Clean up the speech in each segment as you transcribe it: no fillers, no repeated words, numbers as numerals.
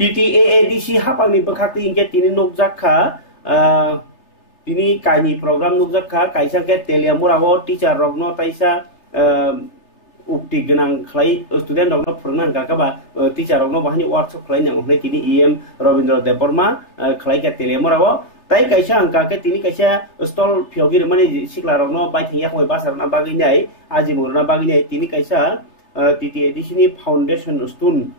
TTAADC hapangni bakhakti ingke tini nukjakha tini kaini program nukjakha kaisa ke teliamurawo teacher rokno taisa ukti genang khlai student rokno phurungnan kakaba teacher rokno bahani workshop khlai nang hlai tini EM Robindra Deborma khlai ke teliamurawo tai kaisa angka ke tini kaisa stall phiogir mani sikla rokno bai thingya khoi basarna baginai ajimurna baginai tini kaisa TTADC ni foundation stone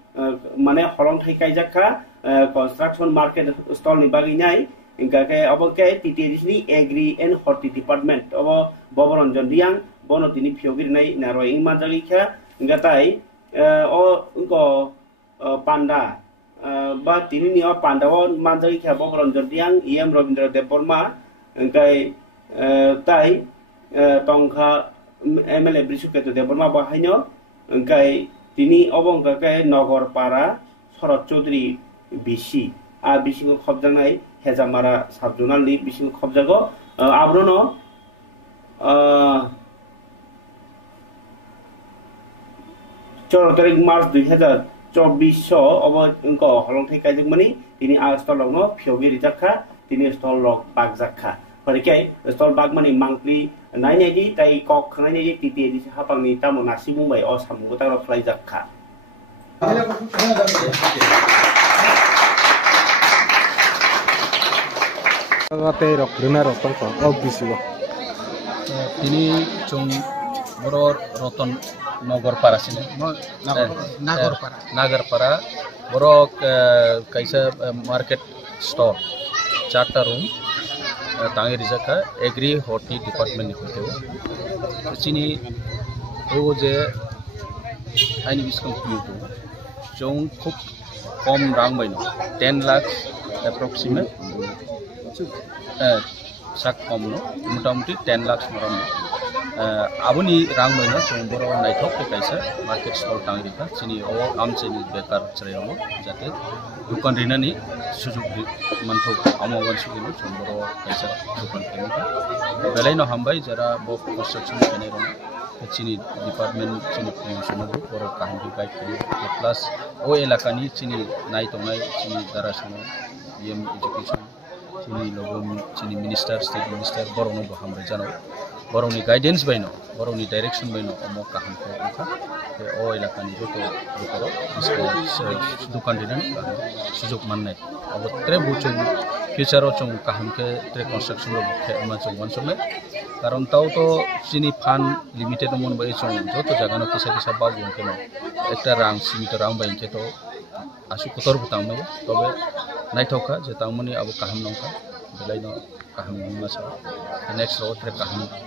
mane holong thai kaijakha construction market stall ni baginai ingka ke oboke TTADC ni agri and horti department obo boboranjan diang bono tini phiogir nai naroi ingmanjali kha ingka tai o ingko panda ba tini ni o panda o manjali kha boboranjan diang EM Robindra Deborma ingkai tai tongkha MLA Brisuketu Deborma bahaino engkai tini obong kakai Nogorpara Sorot Chaudhary BC a bisingo khobjanai hejamara sabjonal ni bisingo khobjago abrono 14 March 2024 obo engko holongthai kaijikmani tini a stall logno phiogiri jakha tini stall log bagjakha parikai stall bagmani mangpli nainai di tai kok khanai di TTADC hapangni tamo nasi mumbai o samungo taro khlai jakha ngate rok rena rok tongko ok bisigo ini chung boror roton Nogorpara sini Nagarpara borok kaisa market store 4 room tangi rijaka agri horti department ni hote sini o je aini biskam kutu jong khub kom rang baino 10 lakhs approximate sak kom no motamuti 10 lakhs maram abuni rang baino jong boro naithok ke kaisa market store tangi rika sini o amcheni bekar chreyono jate dukan rinani sujug manthok amogan sugino jong boro kaisa dukan kenita belaino hambai jara bo construction kenero chini department chini promotion group boro kahandi guide plus o elakani chini nai tongai chini darasano EM education chini logom chini minister state minister borono bo hamre jano boroni guidance baino boroni direction baino omo kaham ko ka o elakani joto bukaro dukan dinan sujog mannai abo tre buchung future o chung kaham ke tre construction ro bukhe ama chung wansome karon tao to chini fan limited mon bai chung joto jagano kisa kisa ba gun keno ekta rang simito rang bai ke to asu kotor butang mai tobe nai thoka je tangmani abo kaham nongka belaino kaham nongma sa next ro tre kaham